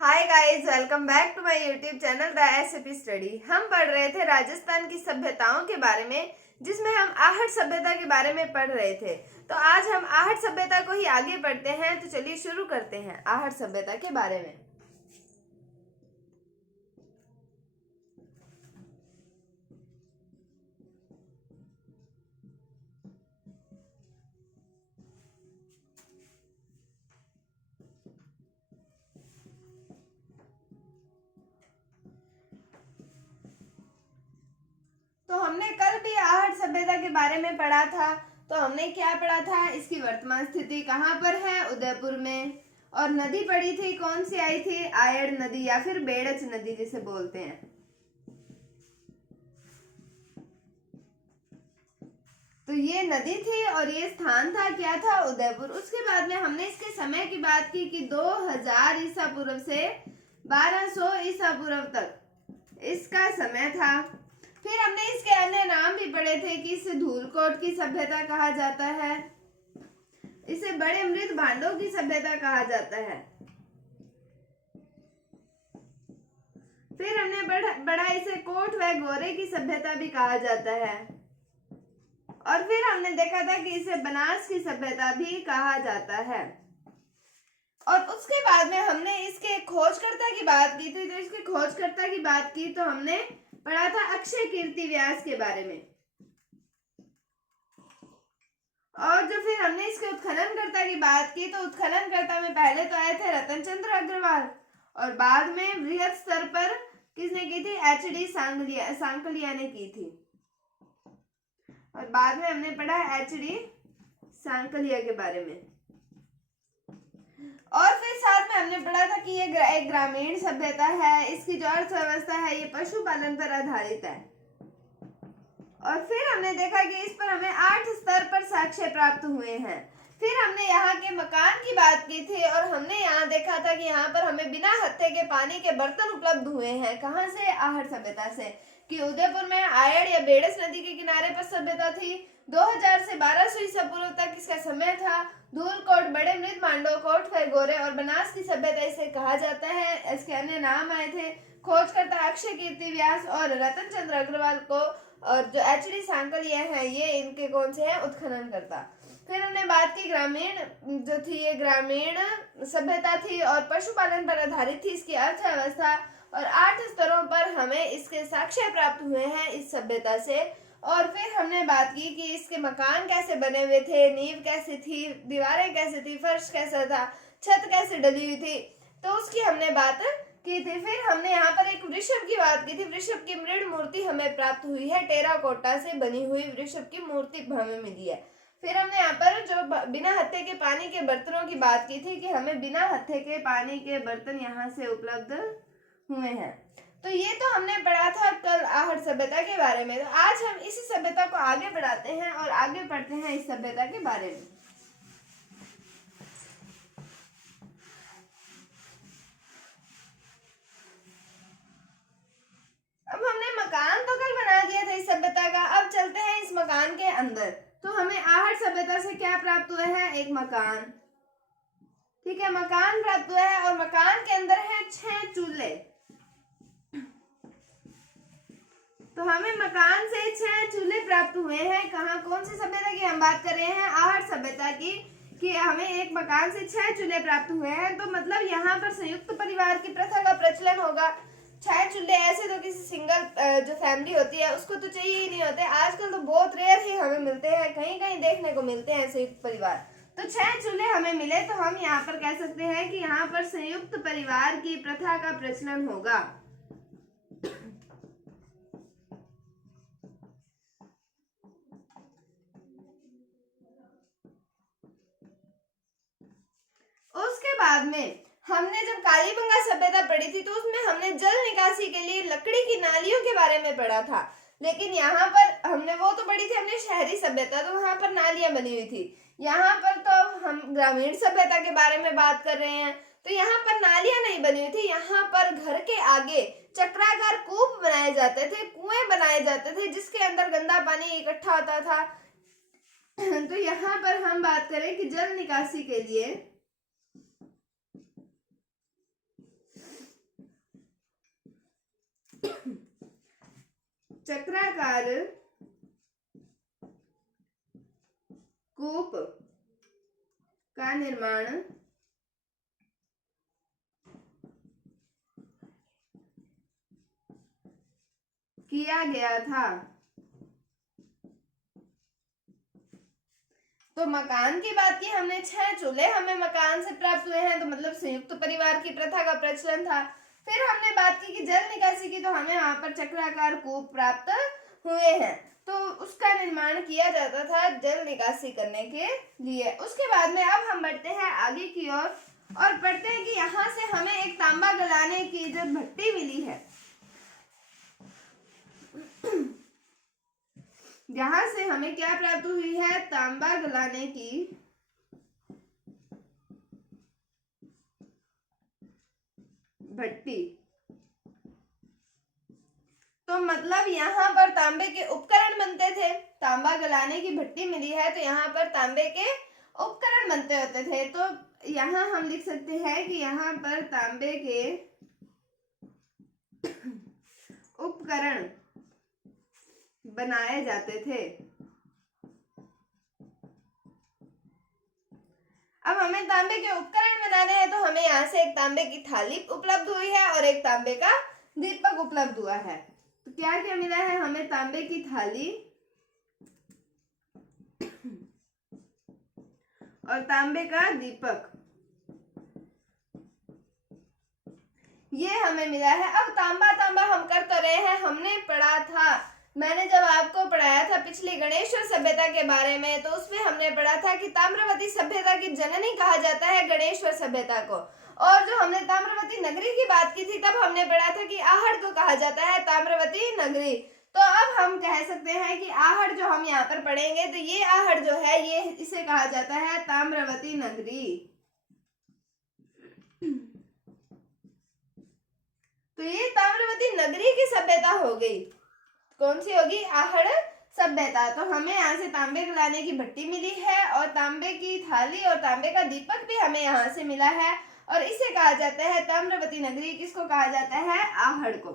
Hi guys, welcome back to my YouTube channel the SAP study. हम पढ़ रहे थे राजस्थान की सभ्यताओं के बारे में, जिसमें हम आहट सभ्यता के बारे में पढ़ रहे थे। तो आज हम आहट सभ्यता को ही आगे पढ़ते हैं। तो चलिए शुरू करते हैं आहट सभ्यता के बारे में। तो हमने कल भी आहट सभ्यता के बारे में पढ़ा था। तो हमने क्या पढ़ा था, इसकी वर्तमान स्थिति कहाँ पर है, उदयपुर में। और नदी पड़ी थी, कौन सी आई थी, आयड़ नदी या फिर बेड़च नदी जिसे बोलते हैं। तो ये नदी थी और ये स्थान था, क्या था, उदयपुर। उसके बाद में हमने इसके समय की बात की कि 2000 ईसा पूर्व से 1200 ईसा पूर्व तक इसका समय था। फिर हमने इसके अन्य नाम भी पढ़े थे कि इसे धूलकोट की सभ्यता कहा जाता है, इसे बड़े मृत भांडों की सभ्यता कहा जाता है। फिर हमने बड़ा इसे कोट व गोरे की सभ्यता भी कहा जाता है। और फिर हमने देखा था कि इसे बनास की सभ्यता भी कहा जाता है। और उसके बाद में हमने इसके खोजकर्ता की बात की थी। तो इसके खोजकर्ता की बात की तो हमने पढ़ा था अक्षय कीर्ति व्यास के बारे में। और जो फिर हमने इसके उत्खननकर्ता की बात की तो उत्खननकर्ता में पहले तो आए थे रतन चंद्र अग्रवाल, और बाद में बृहद स्तर पर किसने की थी, एचडी सांकलिया ने की थी। और बाद में हमने पढ़ा एचडी सांकलिया के बारे में। और फिर साथ में हमने पढ़ा था कि ये एक ग्रामीण सभ्यता है, इसकी जो अर्थव्यवस्था है ये पशुपालन पर आधारित है। और फिर हमने देखा कि इस पर हमें 8 स्तर पर साक्ष्य प्राप्त हुए हैं। फिर हमने यहाँ के मकान की बात की थी और हमने यहाँ देखा था कि यहाँ पर हमें बिना हत्थे के पानी के बर्तन उपलब्ध हुए हैं। कहाँ से, आहट सभ्यता से। कि उदयपुर में आयड़ या बेड़स नदी के किनारे पर सभ्यता थी। 2000 से 1200 ईसा पूर्व तक इसका समय था। धूलकोट, बड़े मृत मांडो, कोट गोरे और बनास की सभ्यता इसे कहा जाता है। इसके अन्य नाम आए थे खोजकर्ता अक्षय कीर्ति व्यास और रतन चंद्र अग्रवाल को। और जो एचडी सांकलिया है ये इनके कौन से हैं, उत्खननकर्ता। फिर हमने बात की ग्रामीण जो थी, ये ग्रामीण सभ्यता थी और पशुपालन पर आधारित थी इसकी अर्थव्यवस्था। और 8 स्तरों पर हमें इसके साक्ष्य प्राप्त हुए हैं इस सभ्यता से। और फिर हमने बात की कि इसके मकान कैसे बने हुए थे, नींव कैसी थी, दीवारें कैसी थी, फर्श कैसा था, छत कैसे डली हुई थी, तो उसकी हमने बात की थी। फिर हमने यहाँ पर एक वृषभ की बात की थी। वृषभ की मृण मूर्ति हमें प्राप्त हुई है, टेराकोटा से बनी हुई वृषभ की मूर्ति हमें मिली है। फिर हमने यहाँ पर जो बिना हत्थे के पानी के बर्तनों की बात की थी कि हमें बिना हत्थे के पानी के बर्तन यहाँ से उपलब्ध हुए हैं। तो ये तो हमने पढ़ा था कल आहट सभ्यता के बारे में। तो आज हम इसी सभ्यता को आगे बढ़ाते हैं और आगे पढ़ते हैं इस सभ्यता के बारे में। अब हमने मकान तो कल बना दिया था इस सभ्यता का, अब चलते हैं इस मकान के अंदर। तो हमें आहट सभ्यता से क्या प्राप्त हुआ है, एक मकान। ठीक है, मकान प्राप्त हुआ है और मकान के अंदर है 6 चूल्हे। तो हमें मकान से 6 चूल्हे प्राप्त हुए हैं। कहाँ, कौन सी सभ्यता की हम बात कर रहे हैं, आहट सभ्यता की। कि हमें एक मकान से 6 चूल्हे प्राप्त हुए हैं। तो मतलब यहाँ पर संयुक्त परिवार की प्रथा का प्रचलन होगा। 6 चूल्हे, ऐसे तो किसी सिंगल जो फैमिली होती है उसको तो चाहिए ही नहीं होते। आजकल तो बहुत रेयर ही हमें मिलते हैं, कहीं कहीं देखने को मिलते हैं संयुक्त परिवार। तो 6 चूल्हे हमें मिले तो हम यहाँ पर कह सकते हैं कि यहाँ पर संयुक्त परिवार की प्रथा का प्रचलन होगा। उसके बाद में हमने जब कालीबंगा सभ्यता पढ़ी थी तो उसमें हमने जल निकासी के लिए लकड़ी की नालियों के बारे में पढ़ा था। लेकिन यहाँ पर हमने वो तो पढ़ी थी हमने शहरी सभ्यता, तो वहां पर नालियां बनी हुई थी। यहाँ पर तो हम ग्रामीण सभ्यता के बारे में बात कर रहे हैं। तो यहाँ पर नालियां नहीं बनी हुई थी, यहाँ पर घर के आगे चक्राकार कूप बनाए जाते थे, कुएं बनाए जाते थे जिसके अंदर गंदा पानी इकट्ठा होता था। तो यहाँ पर हम बात करें कि जल निकासी के लिए चक्राकार कूप का निर्माण किया गया था। तो मकान की बात की हमने, 6 चूल्हे हमें मकान से प्राप्त हुए हैं, तो मतलब संयुक्त परिवार की प्रथा का प्रचलन था। फिर हमने बात की कि जल निकासी की, तो हमें वहां पर चक्राकार कूप प्राप्त हुए हैं, तो उसका निर्माण किया जाता था जल निकासी करने के लिए। उसके बाद में अब हम बढ़ते हैं आगे की ओर और पढ़ते हैं कि यहाँ से हमें एक तांबा गलाने की जो भट्टी मिली है, यहां से हमें क्या प्राप्त हुई है, तांबा गलाने की भट्टी। तो मतलब यहाँ पर तांबे के उपकरण बनते थे, तांबा गलाने की भट्टी मिली है तो यहाँ पर तांबे के उपकरण बनते होते थे। तो यहाँ हम लिख सकते हैं कि यहाँ पर तांबे के उपकरण बनाए जाते थे। अब हमें तांबे के उपकरण बनाने हैं, तो हमें यहाँ से एक तांबे की थाली उपलब्ध हुई है और एक तांबे का दीपक उपलब्ध हुआ है। तो क्या क्या मिला है हमें, तांबे की थाली और तांबे का दीपक, ये हमें मिला है। अब तांबा तांबा हम कर तो रहे हैं, हमने पढ़ा था, मैंने जब आपको पढ़ाया था पिछली गणेश्वर सभ्यता के बारे में, तो उसमें हमने पढ़ा था कि ताम्रवती सभ्यता की जननी कहा जाता है गणेश्वर सभ्यता को। और जो हमने ताम्रवती नगरी की बात की थी, तब हमने पढ़ा था कि आहड़ को कहा जाता है ताम्रवती नगरी। तो अब हम कह सकते हैं कि आहड़ जो हम यहाँ पर पढ़ेंगे, तो ये आहड़ जो है ये इसे कहा जाता है ताम्रवती नगरी। तो ये ताम्रवती नगरी की सभ्यता हो गई, कौन सी होगी, आहड़ सभ्यता। तो हमें यहाँ से तांबे गलाने की भट्टी मिली है और तांबे की थाली और तांबे का दीपक भी हमें यहाँ से मिला है, और इसे कहा जाता है ताम्रवती नगरी। किसको कहा जाता है, आहड़ को।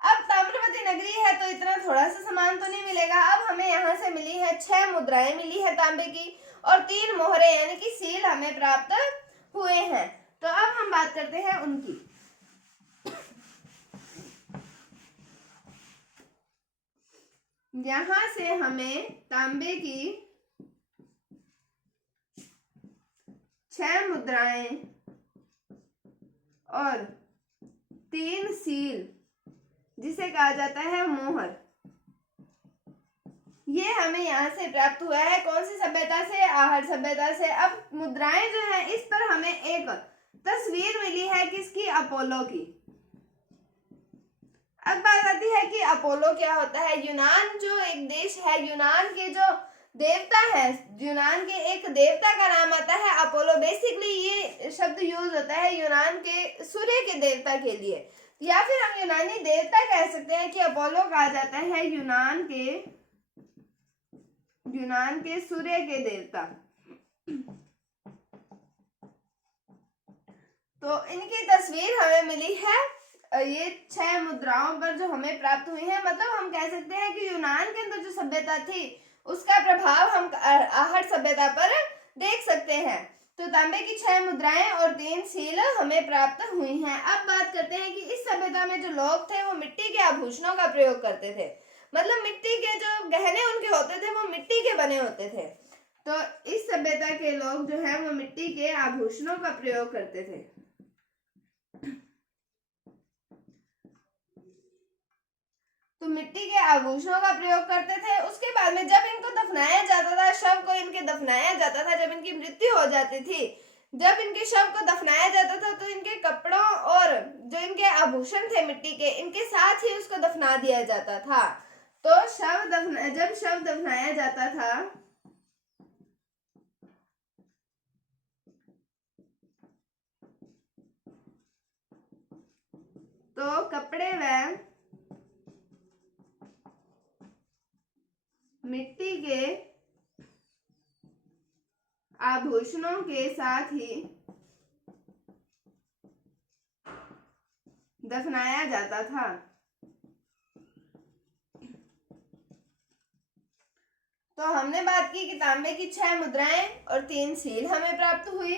अब ताम्रवती नगरी है तो इतना थोड़ा सा सामान तो नहीं मिलेगा। अब हमें यहाँ से मिली है 6 मुद्राएं मिली है तांबे की, और 3 मोहरे यानी कि सील हमें प्राप्त हुए हैं। तो अब हम बात करते हैं उनकी। यहां से हमें तांबे की 6 मुद्राएं और 3 सील, जिसे कहा जाता है मोहर, ये हमें यहाँ से प्राप्त हुआ है। कौन सी सभ्यता से, आहड़ सभ्यता से। अब मुद्राएं जो है, इस पर हमें एक तस्वीर मिली है, किसकी, अपोलो की। अब बात आती है कि अपोलो क्या होता है। यूनान जो एक देश है, यूनान के जो देवता है, यूनान के एक देवता का नाम आता है अपोलो। बेसिकली ये शब्द यूज होता है यूनान के सूर्य के देवता के लिए, या फिर हम यूनानी देवता कह सकते हैं कि अपोलो कहा जाता है यूनान के सूर्य के देवता। तो इनकी तस्वीर हमें मिली है ये 6 मुद्राओं पर जो हमें प्राप्त हुई है। मतलब हम कह सकते हैं कि यूनान के अंदर जो सभ्यता थी उसका प्रभाव हम आहड़ सभ्यता पर देख सकते हैं। तो तांबे की 6 मुद्राएं और 3 सील हमें प्राप्त हुई हैं। अब बात करते हैं कि इस सभ्यता में जो लोग थे वो मिट्टी के आभूषणों का प्रयोग करते थे। मतलब मिट्टी के जो गहने उनके होते थे वो मिट्टी के बने होते थे। तो इस सभ्यता के लोग जो है वो मिट्टी के आभूषणों का प्रयोग करते थे। तो मिट्टी के आभूषणों का प्रयोग करते थे। उसके बाद में जब इनको दफनाया जाता था, शव को इनके दफनाया जाता था, जब इनकी मृत्यु हो जाती थी, जब इनके शव को दफनाया जाता था, तो इनके कपड़ों और जो इनके आभूषण थे मिट्टी के, इनके साथ ही उसको दफना दिया जाता था। तो जब शव दफनाया जाता था तो कपड़े व मिट्टी के आभूषणों के साथ ही दफनाया जाता था। तो हमने बात की कि तांबे की 6 मुद्राएं और 3 सील हमें प्राप्त हुई।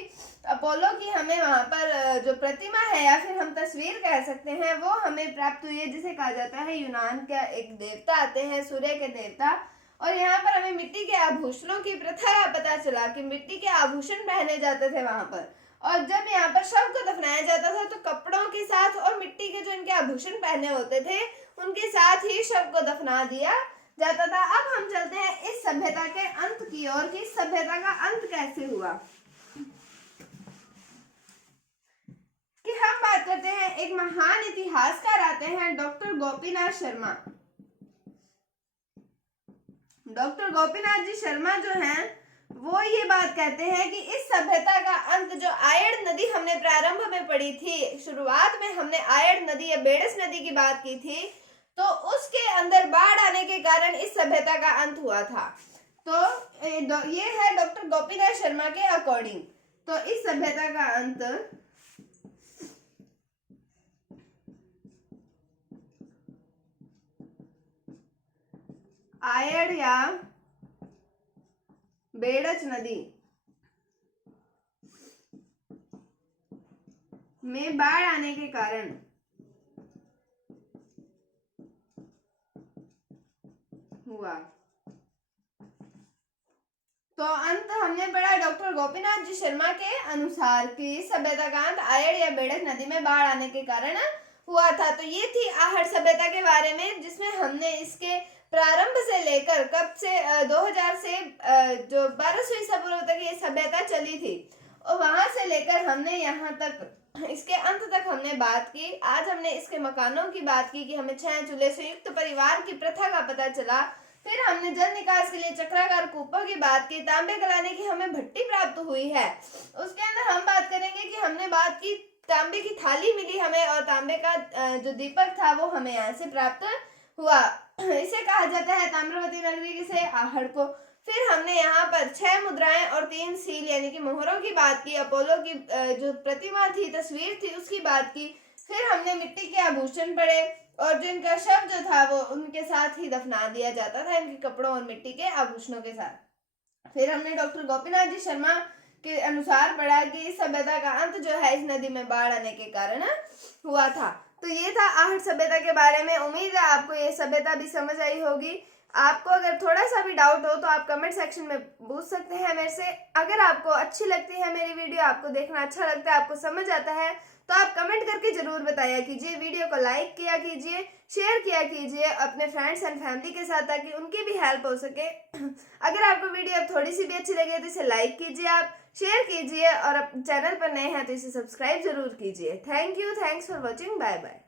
अपोलो की हमें वहां पर जो प्रतिमा है या फिर हम तस्वीर कह सकते हैं वो हमें प्राप्त हुई है, जिसे कहा जाता है यूनान का एक देवता आते हैं, सूर्य के देवता। और यहाँ पर हमें मिट्टी के आभूषणों की प्रथा का पता चला कि मिट्टी के आभूषण पहने जाते थे वहां पर। और जब यहाँ पर शव को दफनाया जाता था तो कपड़ों के साथ और मिट्टी के जो इनके आभूषण पहने होते थे उनके साथ ही शव को दफना दिया जाता था। अब हम चलते हैं इस सभ्यता के अंत की ओर कि इस सभ्यता का अंत कैसे हुआ। कि हम बात करते हैं, एक महान इतिहासकार आते हैं डॉक्टर गोपीनाथ शर्मा। डॉक्टर गोपीनाथ जी शर्मा जो हैं वो ये बात कहते हैं कि इस सभ्यता का अंत, जो आयड़ नदी हमने प्रारंभ में पढ़ी थी, शुरुआत में हमने आयड़ नदी या बेड़स नदी की बात की थी, तो उसके अंदर बाढ़ आने के कारण इस सभ्यता का अंत हुआ था। तो ये है डॉक्टर गोपीनाथ शर्मा के अकॉर्डिंग। तो इस सभ्यता का अंत आयड़ या बेड़च नदी में बाढ़ आने के कारण हुआ। तो अंत हमने पढ़ा डॉक्टर गोपीनाथ जी शर्मा के अनुसार कि सभ्यता का अंत आयड़ या बेड़च नदी में बाढ़ आने के कारण हुआ था। तो ये थी आहट सभ्यता के बारे में, जिसमें हमने इसके प्रारंभ से लेकर कब से 2000 से जो 1200 ईसा पूर्व तक ये सभ्यता चली थी, और वहां से लेकर हमने यहाँ तक इसके अंत तक हमने बात की। आज हमने इसके मकानों की बात की कि हमें 6 चूल्हे संयुक्त परिवार की प्रथा का पता चला। फिर हमने जल निकास के लिए चक्राकार कूपों की बात की। तांबे गलाने की हमें भट्टी प्राप्त हुई है। उसके अंदर हम बात करेंगे कि हमने बात की तांबे की थाली मिली हमें, और तांबे का जो दीपक था वो हमें यहाँ से प्राप्त हुआ। इसे कहा जाता है ताम्रवती नगरी से आहड़ को। फिर हमने यहाँ पर 6 मुद्राएं और 3 सील यानी कि मोहरों की बात की। अपोलो की जो प्रतिमा थी, तस्वीर थी, उसकी बात की। फिर हमने मिट्टी के आभूषण पढ़े, और जिनका शव जो था वो उनके साथ ही दफना दिया जाता था, इनके कपड़ों और मिट्टी के आभूषणों के साथ। फिर हमने डॉक्टर गोपीनाथ जी शर्मा के अनुसार पढ़ा कि इस सभ्यता का अंत जो है इस नदी में बाढ़ आने के कारण हुआ था। तो ये था आहट सभ्यता के बारे में। उम्मीद है आपको ये सभ्यता भी समझ आई होगी। आपको अगर थोड़ा सा भी डाउट हो तो आप कमेंट सेक्शन में पूछ सकते हैं मेरे से। अगर आपको अच्छी लगती है मेरी वीडियो, आपको देखना अच्छा लगता है, आपको समझ आता है, तो आप कमेंट करके जरूर बताया कीजिए। वीडियो को लाइक किया कीजिए, शेयर किया कीजिए अपने फ्रेंड्स एंड फैमिली के साथ, ताकि उनकी भी हेल्प हो सके। अगर आपको वीडियो अब थोड़ी सी भी अच्छी लगे तो इसे लाइक कीजिए, आप शेयर कीजिए, और चैनल पर नए हैं तो इसे सब्सक्राइब जरूर कीजिए। Thank you, thanks for watching, bye bye.